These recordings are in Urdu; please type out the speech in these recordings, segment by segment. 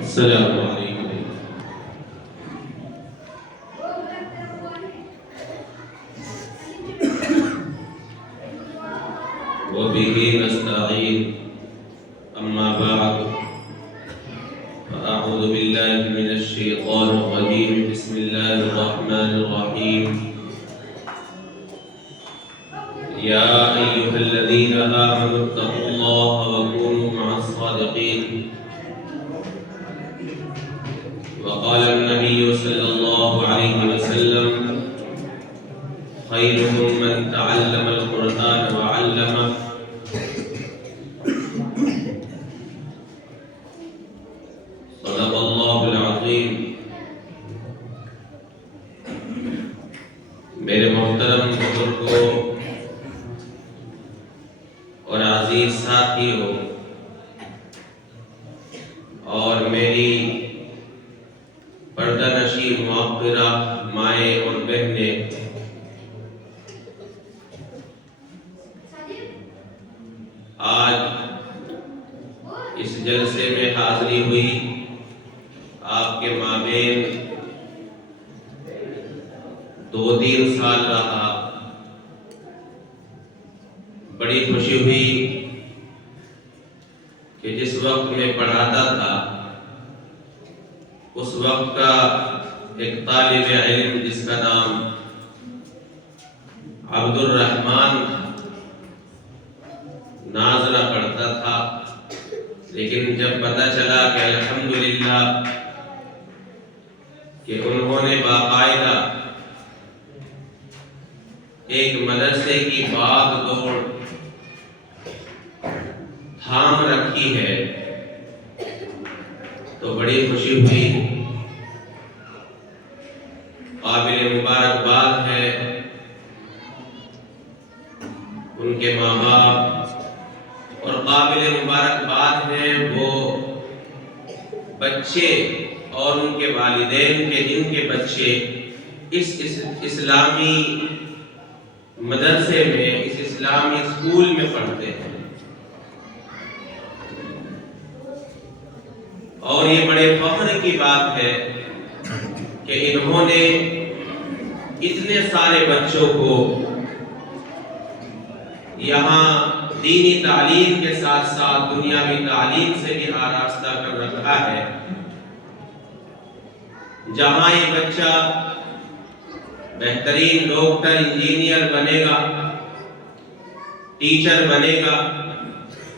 السلام علیکم وبه نستعين أما بعد فأعوذ بالله من الشيطان الرجيم بسم الله الرحمن الرحيم يا أيها الذين آمنوا اتقوا الله وكونوا مع الصادقين وقال النبي صلى الله عليه وسلم خيركم من تعلم القرآن وعلمه صدق اللہ العظیم۔ میرے محترم بزرگوں اور عزیز ساتھیوں اور میری پردہ نشین معقرہ مائیں اور بہنیں، آج اس جلسے میں حاضری ہوئی آپ کے مابین 2-3 سال رہا۔ بڑی خوشی ہوئی کہ جس وقت میں پڑھاتا تھا اس وقت کا ایک طالب علم جس کا نام عبد الرحمن ناظرہ پڑھتا تھا، لیکن جب پتہ چلا کہ الحمدللہ کہ انہوں نے باقاعدہ ایک مدرسے کی باغ دوڑ تھام رکھی ہے تو بڑی خوشی ہوئی۔ قابل مبارکباد ہے ان کے ماں باپ، اور قابل مبارکباد ہیں وہ بچے اور ان کے والدین کے جن کے بچے اس اسلامی مدرسے میں، اس اسلامی اسکول میں پڑھتے ہیں، اور یہ بڑے فخر کی بات ہے کہ انہوں نے اتنے سارے بچوں کو یہاں دینی تعلیم کے ساتھ ساتھ دنیاوی تعلیم سے بھی آراستہ کر رکھا ہے۔ جہاں یہ بچہ بہترین ڈاکٹر، انجینئر بنے گا، ٹیچر بنے گا،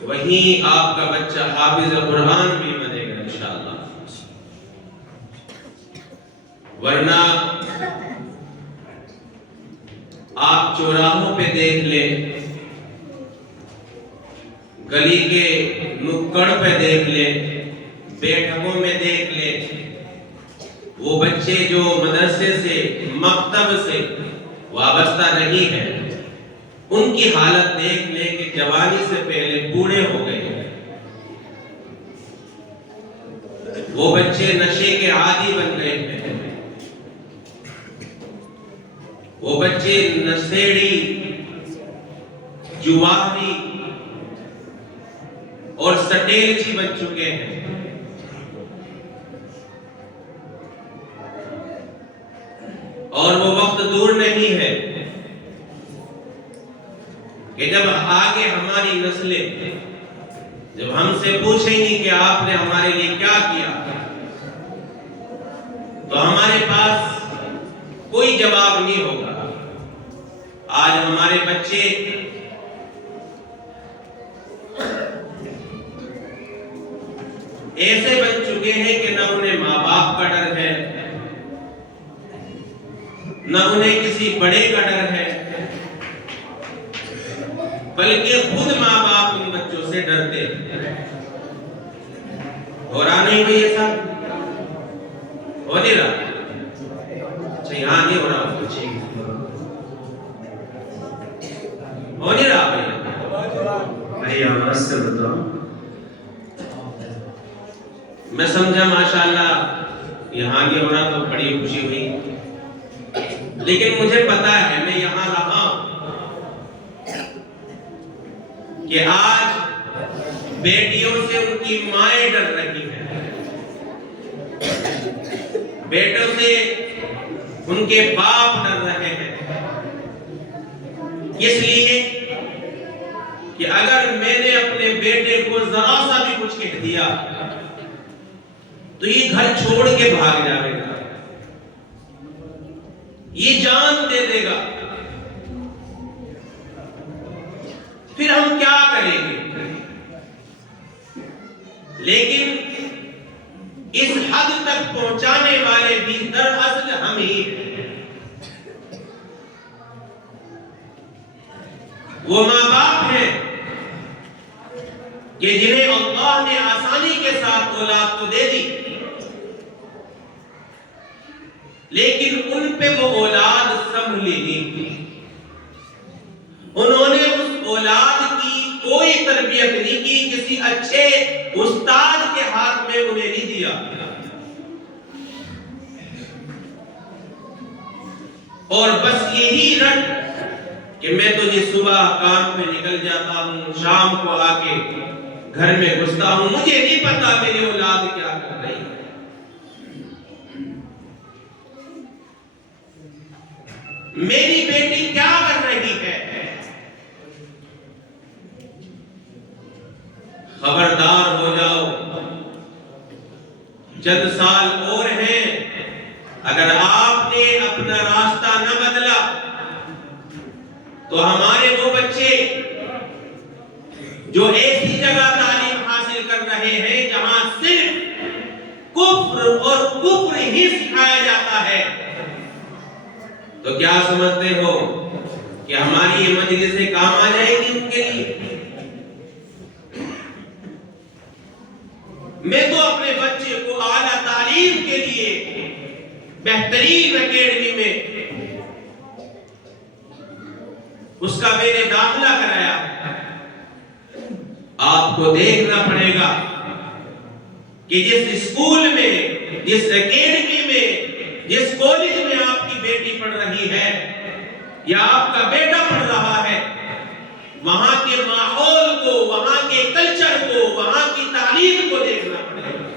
وہیں آپ کا بچہ حافظ قرآن بھی بنے گا انشاءاللہ۔ ورنہ آپ چوراہوں پہ دیکھ لیں، گلی کے نکڑ پہ دیکھ لیں، بیٹھکوں میں دیکھ لیں، وہ بچے جو مدرسے سے، مکتب سے وابستہ نہیں ہیں، ان کی حالت دیکھ لیں کہ جوانی سے پہلے بوڑھے ہو گئے ہیں۔ وہ بچے نشے کے عادی بن گئے ہیں، وہ بچے نشیڑی، جواری اور سٹیلچی بن چکے ہیں۔ اور وہ وقت دور نہیں ہے کہ جب آگے ہماری نسلیں جب ہم سے پوچھیں گی کہ آپ نے ہمارے لیے کیا کیا، تو ہمارے پاس کوئی جواب نہیں ہوگا۔ آج ہمارے بچے ایسے بن چکے ہیں کہ نہ انہیں ماں باپ کا ڈر ہے، نہ انہیں کسی بڑے کا ڈر ہے، بلکہ خود ماں باپ ان بچوں سے ڈرتے ہیں۔ ہو رہا نہیں بھئی ایسا؟ ہو نہیں رہا؟ اچھا یہاں نہیں ہو رہا، ہو نہیں رہا بھئی آواز سے بتاؤ۔ میں سمجھا ماشاءاللہ یہاں نہیں ہو رہا تو بڑی خوشی ہوئی، لیکن مجھے پتا ہے میں یہاں رہا ہوں کہ آج بیٹیوں سے ان کی مائیں ڈر رہی ہیں، بیٹوں سے ان کے باپ ڈر رہے ہیں، اس لیے کہ اگر میں نے اپنے بیٹے کو ذرا سا بھی کچھ کہہ دیا تو یہ گھر چھوڑ کے بھاگ جائے گا، یہ جان دے دے گا، پھر ہم کیا کریں گے؟ لیکن اس حد تک پہنچانے والے بھی دراصل ہم ہی ہیں۔ وہ ماں باپ ہیں کہ جنہیں اللہ نے آسانی کے ساتھ اولاد تو دے دی، لیکن ان پہ وہ اولاد سنبھلی نہیں، انہوں نے اس اولاد کی کوئی تربیت نہیں کی، کسی اچھے استاد کے ہاتھ میں انہیں نہیں دیا، اور بس یہی رٹ کہ میں تو یہ صبح کام پہ نکل جاتا ہوں، شام کو آ کے گھر میں گھستا ہوں، مجھے نہیں پتا میری اولاد کیا کر رہی ہے۔ میری بیٹی کیا کر رہی ہے؟ خبردار ہو جاؤ، چند سال اور ہیں، اگر آپ نے اپنا راستہ نہ بدلا تو ہمارے وہ بچے جو ایسی جگہ تعلیم حاصل کر رہے ہیں جہاں صرف کفر اور کفر ہی سکھایا جاتا ہے، تو کیا سمجھتے ہو کہ ہماری یہ مجلسیں کام آ جائیں گی ان کے لیے؟ میں تو اپنے بچے کو اعلیٰ تعلیم کے لیے بہترین اکیڈمی میں اس کا میں نے داخلہ کرایا۔ آپ کو دیکھنا پڑے گا کہ جس اسکول میں، جس اکیڈمی میں، جس کالج میں آپ کی بیٹی پڑھ رہی ہے یا آپ کا بیٹا پڑھ رہا ہے، وہاں کے ماحول کو، وہاں کے کلچر کو، وہاں کی تعلیم کو دیکھنا پڑے گا۔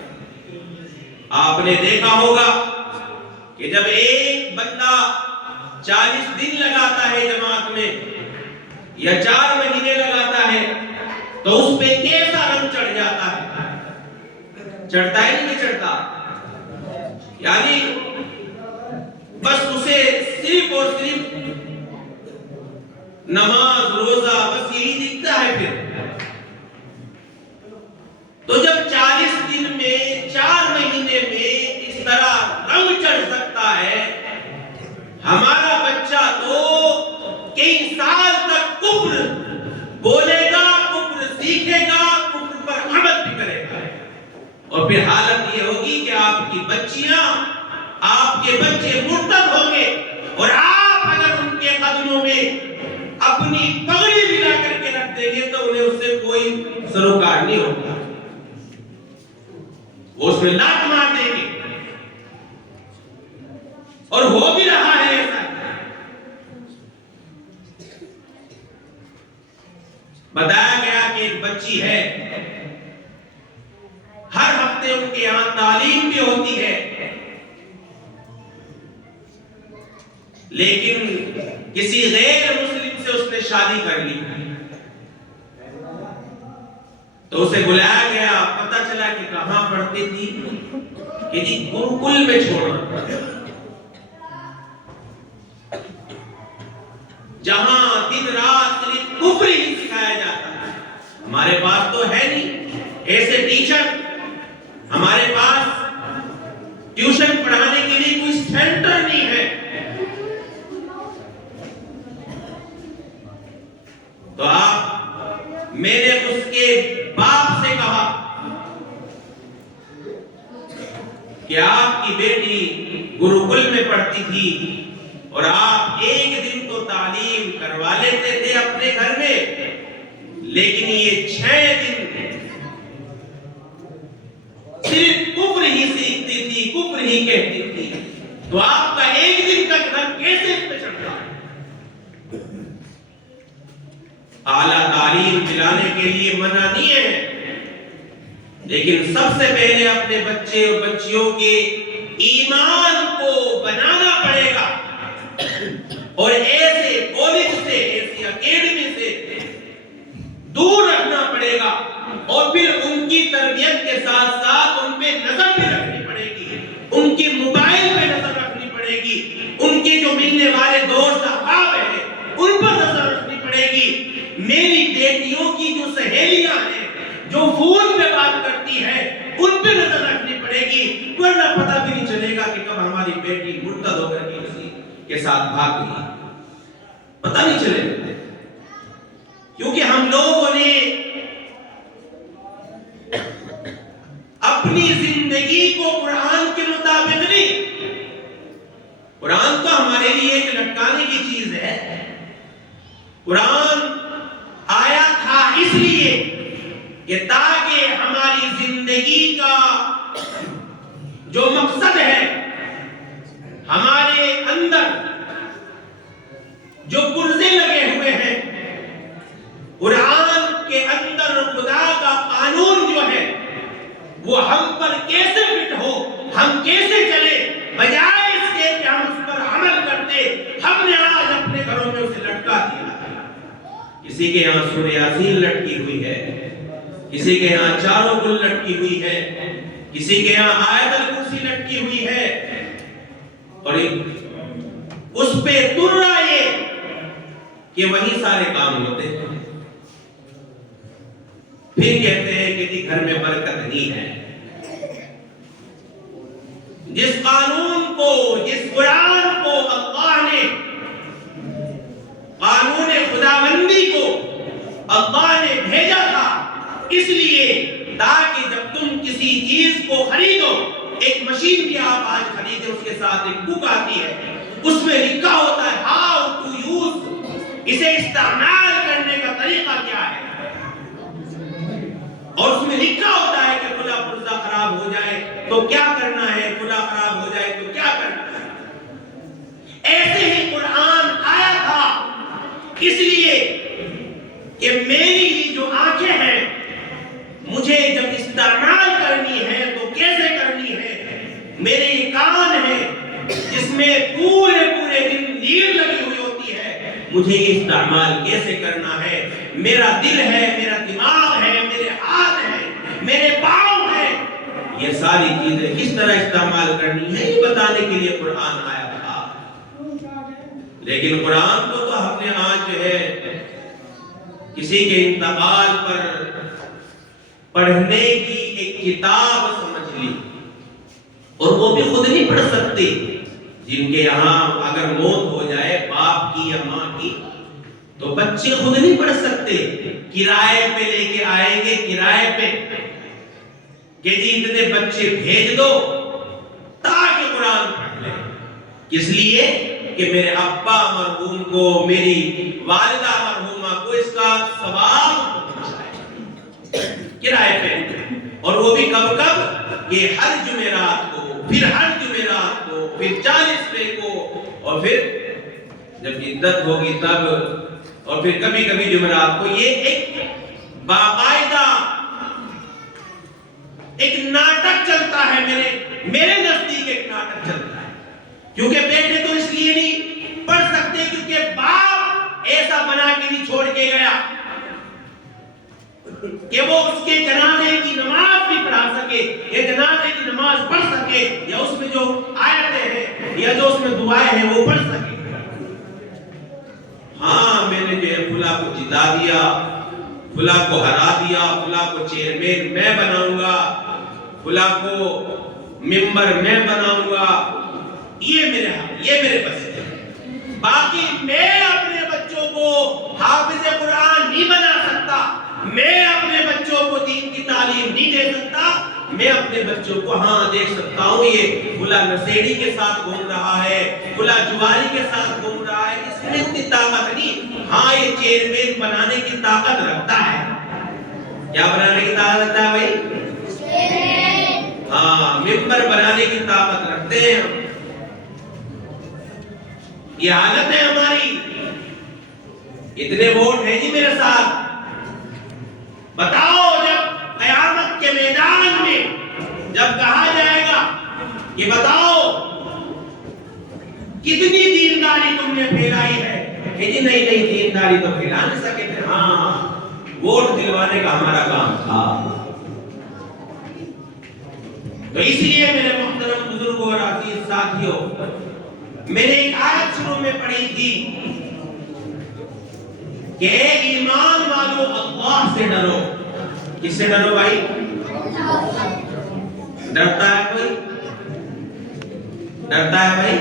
آپ نے دیکھا ہوگا کہ جب ایک بندہ 40 دن لگاتا ہے جماعت میں یا 4 مہینے لگاتا ہے تو اس پہ کیسا رنگ چڑھ جاتا ہے؟ چڑھتا ہے نہیں چڑھتا؟ یعنی بس اسے صرف اور صرف نماز روزہ بس یہی دکھتا ہے۔ پھر تو جب 40 دن میں، 4 مہینے میں اس طرح رنگ چڑھ سکتا ہے، ہمارا بچہ تو کئی سال تک کفر بولے گا، کفر سیکھے گا، کفر پر عمل بھی کرے گا، اور پھر حالت یہ ہوگی کہ آپ کی بچیاں، آپ کے بچے مرتد ہوں گے، اور آپ اگر ان کے قدموں میں اپنی پگڑی بھی لا کر کے رکھ دیں گے تو انہیں اس سے کوئی سروکار نہیں ہوگا، وہ اس میں لات مار دیں گے، اور ہو بھی رہا ہے ایسا۔ بتایا گیا کہ ایک بچی ہے، ہر ہفتے ان کے یہاں تعلیم بھی ہوتی ہے، لیکن کسی غیر مسلم سے اس نے شادی کر لی، تو اسے بلایا گیا، پتہ چلا کہ کہاں پڑھتی تھی، کہ جی گروکل میں چھوڑا، جہاں دن رات صرف کفر ہی سکھایا جاتا ہے۔ ہمارے پاس تو ہے نہیں ایسے ٹیچر، ہمارے پاس ٹیوشن پڑھانے کے لیے کوئی سینٹر نہیں ہے، تو میں نے اس کے باپ سے کہا کہ آپ کی بیٹی گروکل میں پڑھتی تھی اور آپ ایک دن تو تعلیم کروا لیتے تھے اپنے گھر میں، لیکن یہ 6 دن صرف کفر ہی سیکھتی تھی، کفر ہی کہتی تھی، تو آپ کا ایک دن کا گھر کیسے اس پہ چڑھتا ہے؟ اعلیٰ تعلیم دلانے کے لیے منع نہیں ہے، لیکن سب سے پہلے اپنے بچے اور بچیوں کے ایمان کو بنانا پڑے گا اور ایسے کالج سے ایسی اکیڈمی سے دور رکھنا پڑے گا، اور پھر ان کی تربیت کے ساتھ ساتھ ان پہ نظر بھی رکھنی پڑے گی، ان کے موبائل پہ نظر رکھنی پڑے گی، ان کے جو ملنے والے دوست احباب ہیں ان پر نظر رکھنی پڑے گی۔ میری بیٹیوں کی جو سہیلیاں ہیں جو فون پہ بات کرتی ہے ان پہ نظر رکھنی پڑے گی، ورنہ پتہ بھی نہیں چلے گا کہ کب ہماری بیٹی مرتد ہو کر کسی کے ساتھ بھاگ گئی، پتہ نہیں چلے گا۔ کیونکہ ہم لوگوں نے اپنی زندگی کو قرآن کے مطابق نہیں، قرآن تو ہمارے لیے ایک لٹکانے کی چیز ہے، قرآن آیا تھا اس لیے کہ تاکہ ہماری زندگی کا جو مقصد ہے، ہمارے اندر جو پرزے لگے ہوئے ہیں، قرآن کے اندر خدا کا قانون جو ہے وہ ہم پر کیسے فٹ ہو، ہم کیسے چلے، بجائے اس کے کہ ہم اس پر عمل کرتے، ہم نے آج اپنے گھروں میں اسے لٹکا دیا۔ کسی کے یہاں سورہ یاسین لٹکی ہوئی ہے، کسی کے یہاں چاروں گل لٹکی ہوئی ہے، کسی کے یہاں آیت الکرسی لٹکی ہوئی ہے، اور اس پہ ترا یہ کہ وہی سارے کام ہوتے ہیں، پھر کہتے ہیں کہ گھر میں برکت نہیں ہے۔ جس قانون کو، جس قرآن کو اللہ نے، قانون خداوندی کو اللہ نے بھیجا تھا اس لیے تاکہ جب تم کسی چیز کو خریدو، ایک مشین بھی آپ آج خریدیں اس کے ساتھ ایک بک آتی ہے، اس میں لکھا ہوتا ہے ہاؤ ٹو یوز، اسے استعمال کرنے کا طریقہ کیا ہے، اور اس میں لکھا ہوتا ہے کہ فلاں پرزہ خراب ہو جائے تو کیا کرنا ہے، فلاں خراب ہو جائے تو کیا کرنا ہے۔ ایسے ہی قرآن آیا تھا اس لیے کہ میری جو آنکھیں ہیں مجھے جب استعمال کرنی ہے تو کیسے کرنی ہے، میرے یہ کان ہیں جس میں پورے دن نیل لگی ہوئی ہوتی ہے، مجھے یہ استعمال کیسے کرنا ہے، میرا دل ہے، میرا دماغ ہے، میرے ہاتھ ہیں، میرے پاؤں ہیں، یہ ساری چیزیں کس طرح استعمال کرنی ہے یہ بتانے کے لیے قرآن آیا تھا۔ لیکن قرآن کو تو ہم نے آج جو ہے کسی کے انتقال پر پڑھنے کی ایک کتاب سمجھ لی، اور وہ بھی خود نہیں پڑھ سکتے، جن کے یہاں اگر موت ہو جائے باپ کی یا ماں کی تو بچے خود نہیں پڑھ سکتے، کرائے پہ لے کے آئیں گے، کرائے پہ کہ جی اتنے بچے بھیج دو تاکہ قرآن پڑھ لیں۔ کس لیے کہ میرے ابا مرحوم کو، میری والدہ مرحومہ کو اس کا ثواب کرائے پہ، اور وہ بھی کب کہ ہر جمعرات کو، پھر ہر جمعرات کو، پھر 40ویں کو، اور پھر جب عدت ہوگی تب، اور پھر کبھی کبھی جمعرات کو۔ یہ ایک باقاعدہ ایک ناٹک چلتا ہے، میرے نزدیک ایک ناٹک چلتا ہے، کیونکہ بیٹے تو اس لیے نہیں پڑھ سکتے کیونکہ باپ ایسا بنا کے نہیں چھوڑ کے گیا کہ وہ اس کے جنازے کی نماز بھی پڑھا سکے، یا جنازے کی نماز پڑھ سکے، یا اس میں جو آیتیں ہیں یا جو اس میں دعائیں ہیں وہ پڑھ سکے۔ ہاں میں نے جو ہے فلاں کو جتا دیا، فلاں کو ہرا دیا، فلاں کو چیئرمین میں بناؤں گا، فلاں کو ممبر میں بناؤں گا، یہ میرے بس ہے۔ باقی میں اپنے بچوں کو حافظ قرآن نہیں بنا سکتا، میں اپنے بچوں کو دین کی تعلیم نہیں دے سکتا، میں اپنے بچوں کو ہاں دیکھ سکتا ہوں یہ فلاں نشیڑی کے ساتھ گھوم رہا ہے، فلاں جواری کے ساتھ گھوم رہا ہے، اس میں اتنی طاقت نہیں، ہاں یہ چیئرمین بنانے کی طاقت رکھتا ہے۔ کیا بنانے کی طاقت رکھتا ہے بھائی؟ ہاں ممبر بنانے کی طاقت رکھتے ہیں ہم۔ یہ حالت ہے ہماری، اتنے ووٹ ہیں جی میرے ساتھ، بتاؤ جب قیامت کے میدان جب کہا جائے گا کہ بتاؤ کتنی دینداری تم نے پھیلائی ہے، کہ جی نہیں دینداری تو پھیلا نہیں سکے تھے، ہاں ووٹ دلوانے کا ہمارا کام تھا۔ تو اس لیے میرے محترم بزرگوں اور عزیز ساتھیوں، میں نے ایک آیت شروع میں پڑھی تھی کہ اے ایمان والو اللہ سے ڈرو۔ کس سے ڈرو بھائی؟ ڈرتا ہے کوئی؟ ڈرتا ہے بھائی؟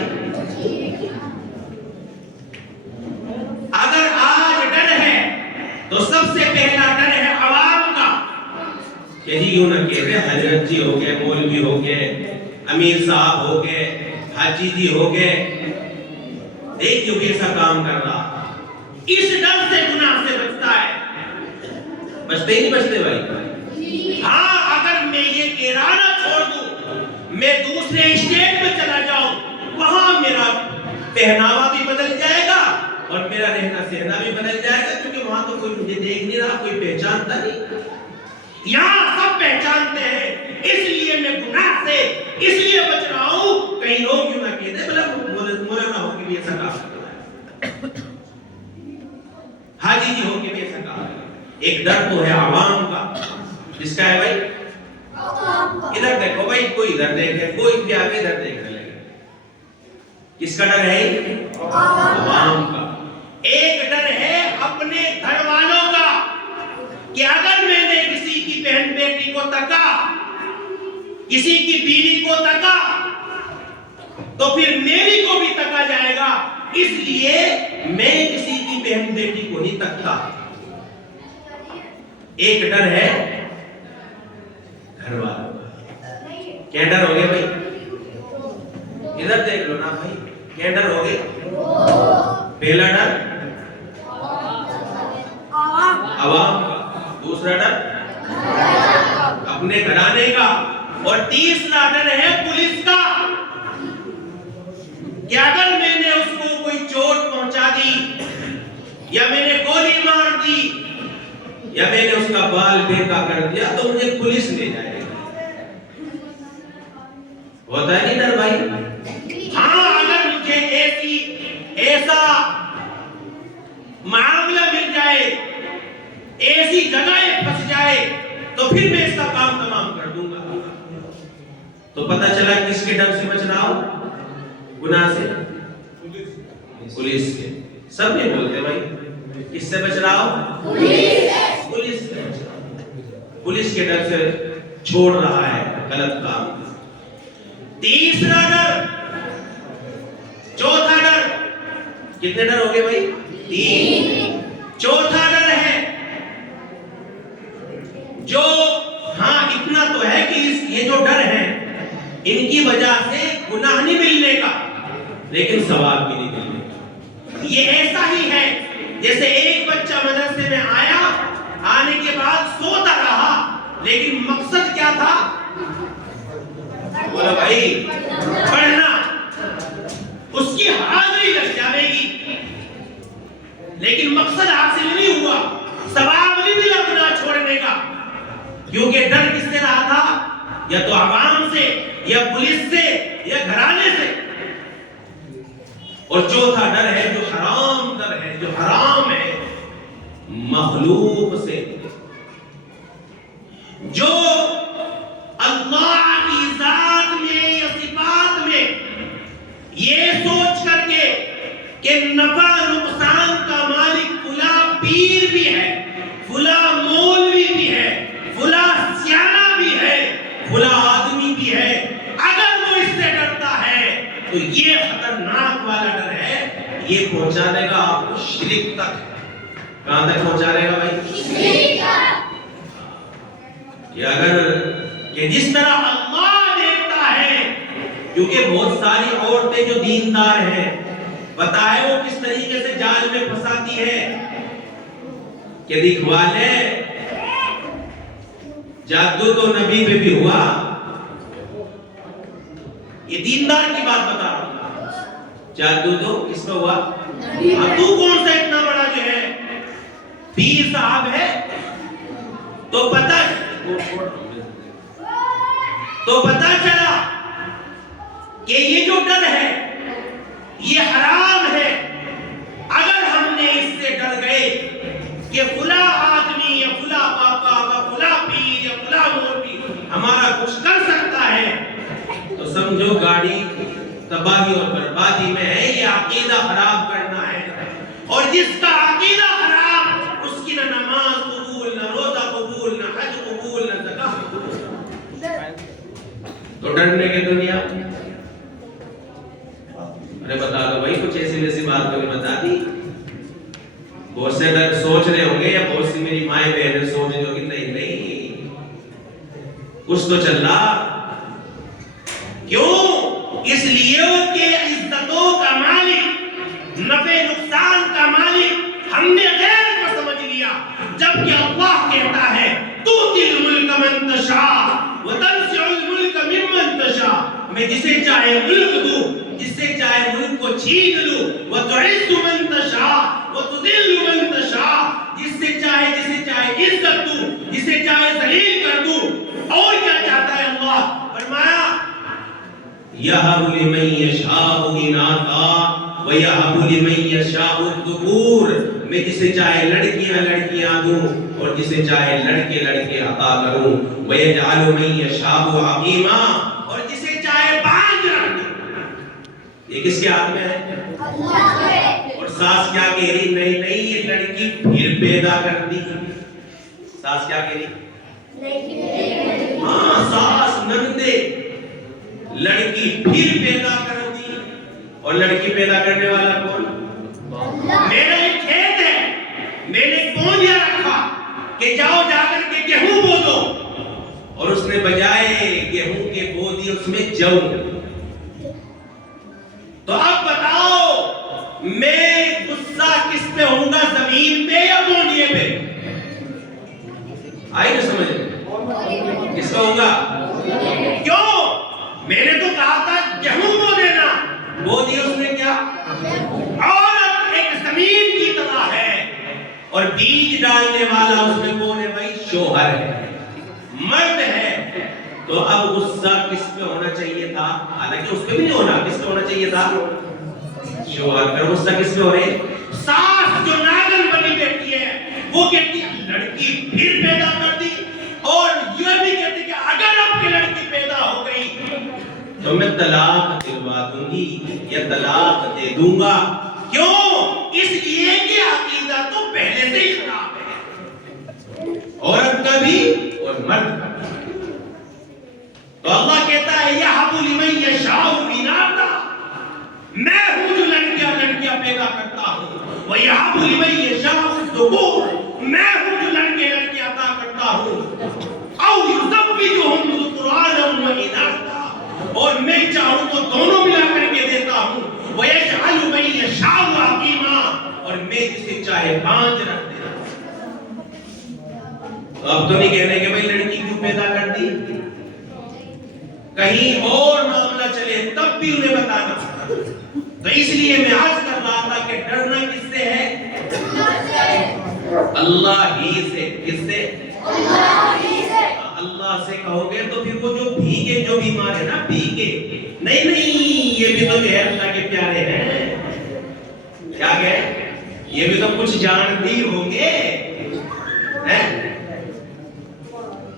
اگر آج ڈر ہے تو سب سے پہلا ڈر ہے عوام کا، کہ جی یوں نہ کہتے حضرت جی ہو گئے، مولوی ہو گئے، امیر صاحب ہو گئے، حاجی جی ہو گئے، ایک جو ایسا کام کر رہا، اس ڈر سے گناہ سے بچتا ہے۔ بچتے ہی نہیں بچتے بھائی؟ ہاں اگر میں یہ کہرانا چھوڑ دوں، میں دوسرے اسٹیٹ میں چلا جاؤں، وہاں میرا پہناوا بھی بدل جائے گا اور میرا رہنا سہنا بھی بدل جائے گا، کیونکہ وہاں تو کوئی مجھے دیکھ نہیں رہا، کوئی پہچانتا نہیں۔ یہاں سب پہچانتے ہیں، اس لیے میں گناہ سے اس لیے بچ رہا ہوں، کئی لوگ یوں نہ کہتے بلا مولانا ہو کے بھی ایسا کام کرتا ہے، حاجی جی ہو کے بھی ایسا کام کرتا ہے۔ ایک ڈر تو ہے عوام کا، جس کا ہے بھائی؟ ادھر دیکھو بھائی، کوئی ادھر دیکھے، کوئی بھی آگے ادھر دیکھنے لگے۔ کس کا ڈر ہے؟ عوام کا۔ ایک ڈر ہے اپنے گھر والوں کا، کہ اگر میں نے کسی کی بہن بیٹی کو تکا، کسی کی بیوی کو تکا، تو پھر میری کو بھی تکا جائے گا، اس لیے میں کسی کی بہن بیٹی کو نہیں تکتا۔ ایک ڈر ہے گھر والوں کا۔ کیا ڈر ہو گیا بھائی؟ ادھر دیکھ لو نا بھائی، کیا ڈر ہو گیا؟ پہلا ڈر عوام کا، دوسرا ڈر اپنے گھرانے کا، اور تیسرا ڈر ہے پولیس کا، کہ اگر میں نے اس کو کوئی چوٹ پہنچا دی، یا میں نے گولی مار دی، یا میں نے اس کا بال بیکا کر دیا، تو مجھے پولیس لے جائے گی۔ ہوتا ہے نہیں ڈر بھائی؟ ہاں اگر مجھے ایسا معاملہ مل جائے، ایسی جگہ پھنس جائے، تو پھر میں اس کا کام تمام کر دوں گا۔ تو پتہ چلا کس کے ڈر سے بچ رہا ہوں؟ گناہ سے؟ پولیس سے۔ سب یہ بولتے بھائی کس سے بچ رہا ہوں؟ پولیس سے۔ پولیس کے ڈر سے چھوڑ رہا ہے غلط کام۔ تیسرا ڈر، چوتھا ڈر، کتنے ڈر ہو گئے بھائی؟ تین۔ چوتھا ڈر ہے جو، ہاں اتنا تو ہے کہ یہ جو ڈر ہے ان کی وجہ سے گناہ نہیں ملنے کا، لیکن ثواب بھی نہیں ملنے کا۔ یہ ایسا ہی ہے جیسے ایک بچہ مدرسے میں آیا، آنے کے بعد سوتا رہا، لیکن مقصد کیا تھا؟ بولا بھائی پڑھنا، اس کی حاضری لگ جائے گی، لیکن مقصد حاصل نہیں ہوا، ثواب نہیں ملا گناہ چھوڑنے کا، کیونکہ ڈر کس سے رہا تھا؟ یا تو عوام سے، یا پولیس سے، یا گھرانے سے۔ اور چوتھا ڈر ہے جو حرام ڈر ہے، جو حرام ہے، مخلوق سے، جو اللہ کی ذات میں یا صفات میں یہ سوچ کر کے کہ نفع نقصان کا مالک فلاں پیر بھی ہے، فلاں مولوی بھی ہے، فلاں سیانہ بھی ہے، فلاں آدمی بھی ہے، اگر وہ اس سے ڈرتا ہے تو یہ خطرناک والا ڈر ہے، یہ پہنچا دے گا آپ کو شرک تک۔ کہاں تک پہنچا دے گا بھائی؟ شرک تک۔ کہ اگر کہ جس طرح اللہ دیکھتا ہے، کیونکہ بہت ساری عورتیں جو دیندار ہیں، بتائے وہ کس طریقے سے جال میں پھنساتی ہے، کہ دکھوا لے جادو تو نبی پہ بھی ہوا۔ یہ دیندار کی بات بتا رہا ہوں، جادو تو کس پہ ہوا؟ اب تو کون سا اتنا بڑا جو ہے پیر صاحب ہے، تو پتہ تو پتہ چلا کہ یہ جو ڈر ہے یہ حرام ہے. اگر ہم نے اس سے ڈر گئے کہ فلاں آدمی یا فلاں پاپا یا فلاں پیر یا فلاں مولوی ہمارا کچھ کر سکتا ہے تو سمجھو گاڑی تباہی اور بربادی میں ہے. یہ عقیدہ خراب کرنا ہے. اور جس کا عقیدہ خراب اس کی نہ نماز قبول, نہ روزہ قبول, نہ حج قبول, نہ زکات قبول. تو ڈرنے کی دنیا ارے بتا دو بھائی کچھ ایسی ویسی بات کو بتا دی. بہت سے سوچ رہے ہوں گے یا بہت سی میری مائیں بہنیں سوچ رہے ہوں گے نہیں نہیں کچھ تو چل رہا. کیوں؟ اس لیے کہ عزتوں کا مالک, نفع نقصان کا مالک ہم نے غیر کو سمجھ لیا, جبکہ اللہ کہتا ہے تؤتی الملک من تشاء وتنزع الملک ممن تشاء. میں جسے چاہے ملک دوں, جسے چاہے ملک کو چھین لوں. وتعز من تشاء وتذل من تشاء. جسے چاہے عزت دوں, جسے چاہے ذلیل کر دوں. اور کیا چاہتا ہے اللہ؟ فرمایا یَهَبُ لِمَن یَشَاءُ إِنَاثًا وَيَهَبُ لِمَن یَشَاءُ الذُّکُورَ. میں جسے چاہے لڑکیاں دوں اور جسے چاہے لڑکے عطا کروں. وَيَجْعَلُ مَن یَشَاءُ عَقِیمًا. اور جسے چاہے بانجھ رکھ دوں. یہ کس کے ہاتھ میں ہے؟ اللہ کے. اور ساس کیا کہہ رہی؟ نہیں یہ لڑکی پھر پیدا کر دی. ساس کیا کہہ رہی؟ ہاں ساس نندے لڑکی پھر پیدا کر دی. اور لڑکی پیدا کرنے والا کون؟ میرا ایک کھیت ہے, میں نے بونیا رکھا کہ جاؤ جا کر کے گیہوں بو دو, اور اس نے بجائے گیہوں کے بو دی اس میں جو. تو اب بتاؤ میں غصہ کس پہ ہوں گا, زمین پہ یا بونیے پہ؟ آئی نا سمجھ؟ کس پہ ہوں گا؟ کیوں؟ میں نے تو کہا تھا گیہوں بو دینا, بو دیا اس نے کیا؟ عورت ایک زمین کی طرح ہے اور بیج ڈالنے والا اس میں کون ہے بھائی؟ شوہر ہے, مرد ہے. تو اب غصہ کس پہ ہونا چاہیے تھا؟ حالانکہ اس پہ بھی نہیں ہونا, کس پہ ہونا چاہیے تھا؟ شوہر پر. غصہ کس پہ ہو رہے؟ ساس جو ناگن بنی بیٹھی ہے وہ کہتی ہے لڑکی پھر پیدا کر دی, اور یہ بھی کہتی کہ اگر اب کی لڑکی پیدا ہو گئی تو میں طلاق دلوا دوں گی یا طلاق دے دوں گا. کیوں؟ اس لیے کہ عقیدہ تو پہلے سے ہی خراب ہے, عورت کا بھی اور مرد کا بھی. تو اللہ کہتا ہے یَهَبُ لِمَن یَشَاءُ إِنَاثًا. میں ہوں جو لڑکیاں پیدا کرتا ہوں. وَيَهَبُ لِمَن یَشَاءُ الذُّکُورَ. میں ہوں جو لڑکے عطا کرتا ہوں. أَوْ يُزَوِّجُهُمْ ذُكْرَانًا وَإِنَاثًا. اور میں چاہوں تو دونوں ملا کر کے دیتا ہوں. وَيَجْعَلُ مَن یَشَاءُ عَقِیمًا. اور میں جسے چاہے بانجھ رکھ دیتا ہوں. اب تو نہیں کہنے کہ بھائی لڑکی کیوں پیدا کر دی, کہیں اور معاملہ چلے تب بھی انہیں بتانا. تو اس لیے میں عرض کر رہا تھا کہ ڈرنا کس سے ہے؟ اللہ ہی سے. کس سے؟ اللہ ہی سے. اللہ سے کہو گے تو پھر وہ جو بھیگے جو بیمار ہے نا, بھیگے نہیں یہ بھی تو جو ہے اللہ کے پیارے ہیں. کیا کہے؟ یہ بھی تو کچھ جانتی ہوں گے,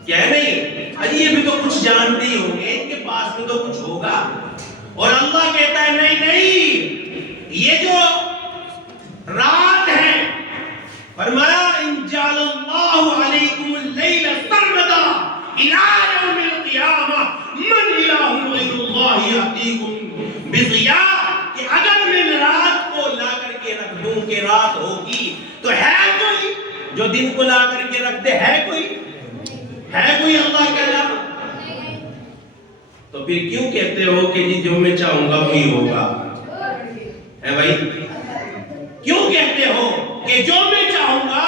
کیا نہیں؟ یہ بھی تو کچھ جانتے ہی ہوں گے, ان کے پاس میں تو کچھ ہوگا. اور اللہ کہتا ہے نہیں یہ جو رات ہے, فرمایا ان جعل اللہ علیکم اللیل سرمدا الى یوم القیامہ من الہ غیر اللہ یاتیکم بضیاء. کہ اگر میں رات کو لا کر کے رکھ دوں کہ رات ہوگی تو ہے کوئی جو دن کو لا کر کے رکھ دے؟ ہے کوئی اللہ کا علاوہ؟ تو پھر کیوں کہتے ہو کہ جی جو میں چاہوں گا وہی ہوگا؟ ہے بھائی, کیوں کہتے ہو کہ جو میں چاہوں گا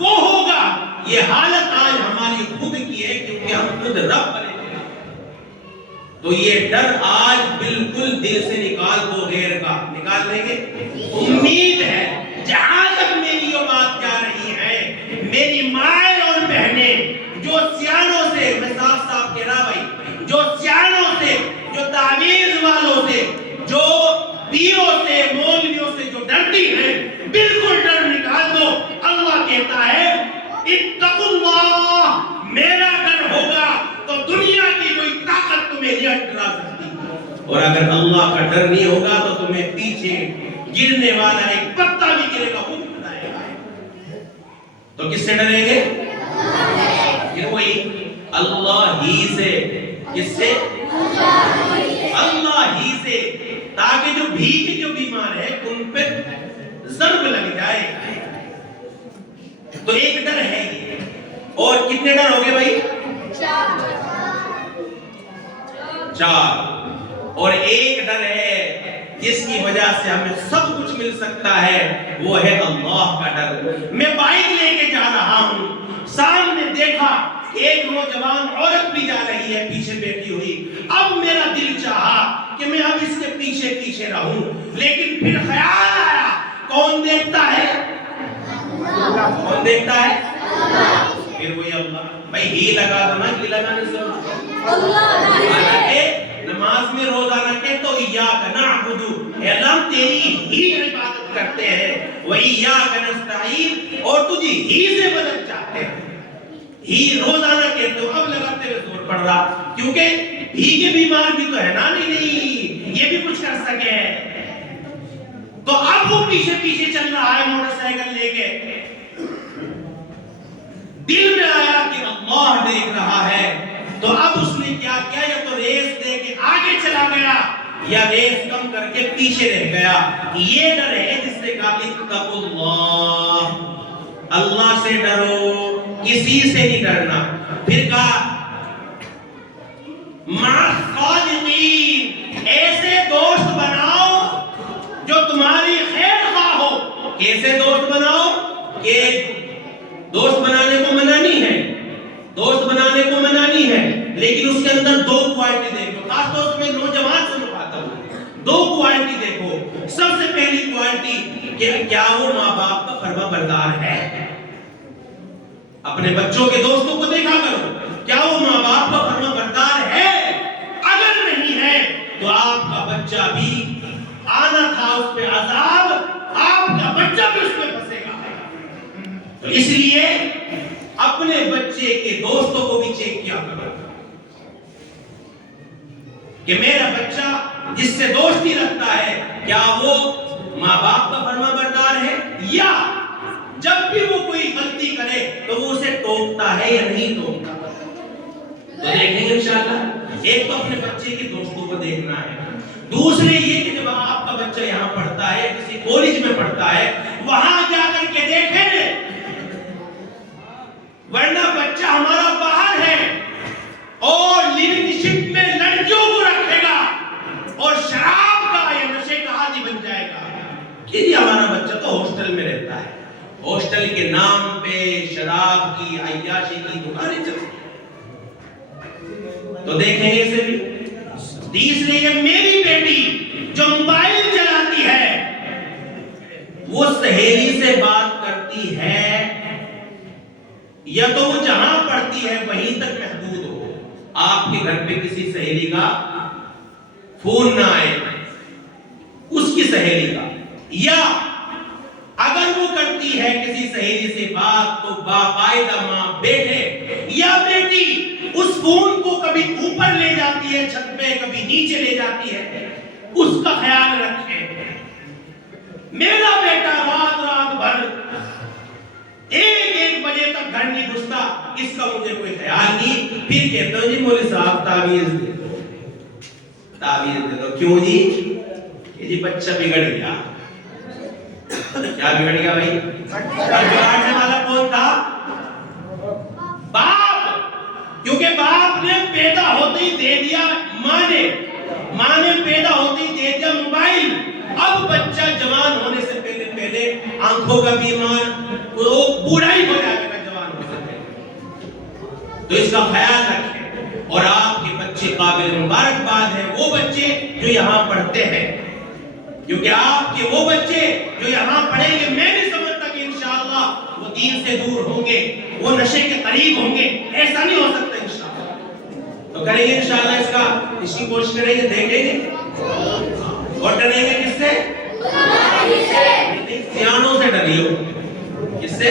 وہ ہوگا؟ یہ حالت آج ہماری خود کی ہے کیونکہ ہم خود رب بنے ہیں. تو یہ ڈر آج بالکل دل سے نکال دو, غیر کا نکال دیں گے. امید ہے جہاں تک میری یہ بات جا رہی ہے, میری مائیں اور بہنیں جو سیانوں سے, میں صاف کہہ رہا بھائی, جو میرا ڈر ہوگا تو دنیا کی کوئی طاقت تمہیں نہیں ڈرا سکتی، اور اگر اللہ کا ڈر نہیں ہوگا تو تمہیں پیچھے گرنے والا ایک پتا بھی گرے گا وہ بھی اٹھائے گا۔ تو کس سے ڈریں گے؟ پھر وہی اللہ ہی سے۔ کس سے؟ اللہ ہی سے، تاکہ جو بھیگ جو بیمار ہے ان پہ ضرب لگ جائے۔ تو ایک ڈر ہے یہ، اور کتنے ڈر ہو گئے بھائی؟ چار۔ اور ایک ڈر ہے جس کی وجہ سے ہمیں سب کچھ مل سکتا ہے، وہ ہے اللہ کا ڈر۔ میں بائک لے کے جا رہا ہوں، سامنے دیکھا ایک نوجوان عورت بھی جا رہی ہے پیچھے بیٹھی ہوئی، اب میرا دل چاہا کہ میں اب اس کے پیچھے پیچھے رہوں، لیکن پھر خیال آیا کون دیکھتا ہے؟ کون دیکھتا ہے؟ پھر وہی اللہ۔ بھائی ہی لگا دو نا، ہی لگانے سے حالانکہ نماز میں روزانہ کہ تو ایاک نعبد، اے اللہ تیری ہی عبادت کرتے ہیں، و ایاک نستعین، اور تجھے ہی سے مدد چاہتے ہیں۔ ہی روزانہ کہتے ہو، اب لگاتے ہوئے زور پڑ رہا، کیونکہ ہی کے بیمار بھی تو ہے نا، نہیں یہ بھی کچھ کر سکے۔ تو اب وہ پیچھے پیچھے چل رہا ہے موٹر سائیکل لے کے، دل میں آیا کہ اللہ دیکھ رہا ہے، تو اب اس نے کیا کیا؟ یا تو ریس دے کے آگے چلا گیا یا ریس کم کر کے پیچھے رہ گیا۔ یہ ڈر ہے جس نے کہا اتقوا اللہ، اللہ سے ڈرو، کسی سے نہیں ڈرنا۔ پھر کہا مع الصادقین، ایسے دوست بناؤ جو تمہاری خیر خواہ ہو۔ ایسے دوست بناؤ کہ دوست بنانے کو منع نہیں ہے، دوست بنانے کو منع نہیں ہے، لیکن اس کے اندر دو کوالٹی دیکھو۔ خاص طور سے میں نوجوان سے مخاطب ہوں، دو کوالٹی دیکھو۔ سب سے پہلی کوالٹی کہ کیا وہ ماں باپ کا فرما بردار ہے؟ اپنے بچوں کے دوستوں کو دیکھا کرو، کیا وہ ماں باپ کا فرما بردار ہے؟ اگر نہیں ہے تو آپ کا بچہ بھی آنا تھا اس پہ عذاب، آپ کا بچہ بھی اس میں پھنسے گا۔ تو اس لیے اپنے بچے کے دوستوں کو بھی چیک کیا کرو کہ میرا بچہ جس سے دوستی رکھتا ہے کیا وہ ماں باپ کا فرما بردار ہے، یا جب بھی وہ کوئی غلطی کرے تو وہ اسے ٹوکتا ہے یا نہیں ٹوکتا۔ تو دیکھیں گے انشاءاللہ۔ ایک تو اپنے بچے کے دوستوں کو دیکھنا ہے، دوسرے یہ کہ جب آپ کا بچہ یہاں پڑھتا ہے، کسی کالج میں پڑھتا ہے، وہاں جا کر کے دیکھیں، ورنہ بچہ ہمارا باہر ہے اور لیونگ شپ میں لڑکیوں کو رکھے گا اور شراب کا یا نشے کا عادی بن جائے گا۔ کہ ہمارا بچہ تو ہاسٹل میں رہتا ہے، ہاسٹل کے نام پہ شراب کی عیاشی کی دکانیں چلتی ہیں، تو دیکھیں گے اسے بھی۔ تیسرے یہ میری بیٹی جو موبائل چلاتی ہے، وہ سہیلی سے بات کرتی ہے یا تو وہ جہاں پڑھتی ہے وہیں تک محدود ہو، آپ کے گھر پہ کسی سہیلی کا فون نہ آئے، اس کی سہیلی کا، یا اگر وہ کرتی ہے کسی سہیلی سے بات تو باقاعدہ ماں بیٹے یا بیٹی اس فون کو کبھی اوپر لے جاتی ہے چھت پہ، کبھی نیچے لے جاتی ہے، اس کا خیال رکھے۔ میرا بیٹا رات رات بھر 1 بجے تک گھر نہیں گھستا، اس کا مجھے کوئی خیال نہیں، پھر کہتا ہوں جی مولوی صاحب تعویذ دے دو، تعویذ دے دو۔ کیوں جی؟ کہ جی بچہ بگڑ گیا۔ کیا بگڑ گیا بھائی؟ بگڑنے والا کون تھا؟ باپ، کیونکہ باپ نے پیدا ہوتے ہی دے دیا ماں نے پیدا ہوتے ہی دے دیا موبائل۔ اب بچہ جوان ہونے سے پہلے آنکھوں کا بیمار، وہ بوڑھا ہی ہو جائے گا جوان ہو سے پہلے۔ تو اس کا خیال رکھیں، اور آپ کے بچے قابل مبارکباد ہیں وہ بچے جو یہاں پڑھتے ہیں، کیونکہ آپ کے وہ بچے جو یہاں پڑھیں گے، میں نہیں سمجھتا کہ انشاءاللہ وہ دین سے دور ہوں گے، وہ نشے کے قریب ہوں گے، ایسا نہیں ہو سکتا انشاءاللہ۔ تو کریں گے انشاءاللہ، اس کی کوشش کریں گے، دیکھیں گے، اور ڈریں گے کس سے؟ سیانوں سے ڈریو۔ کس سے؟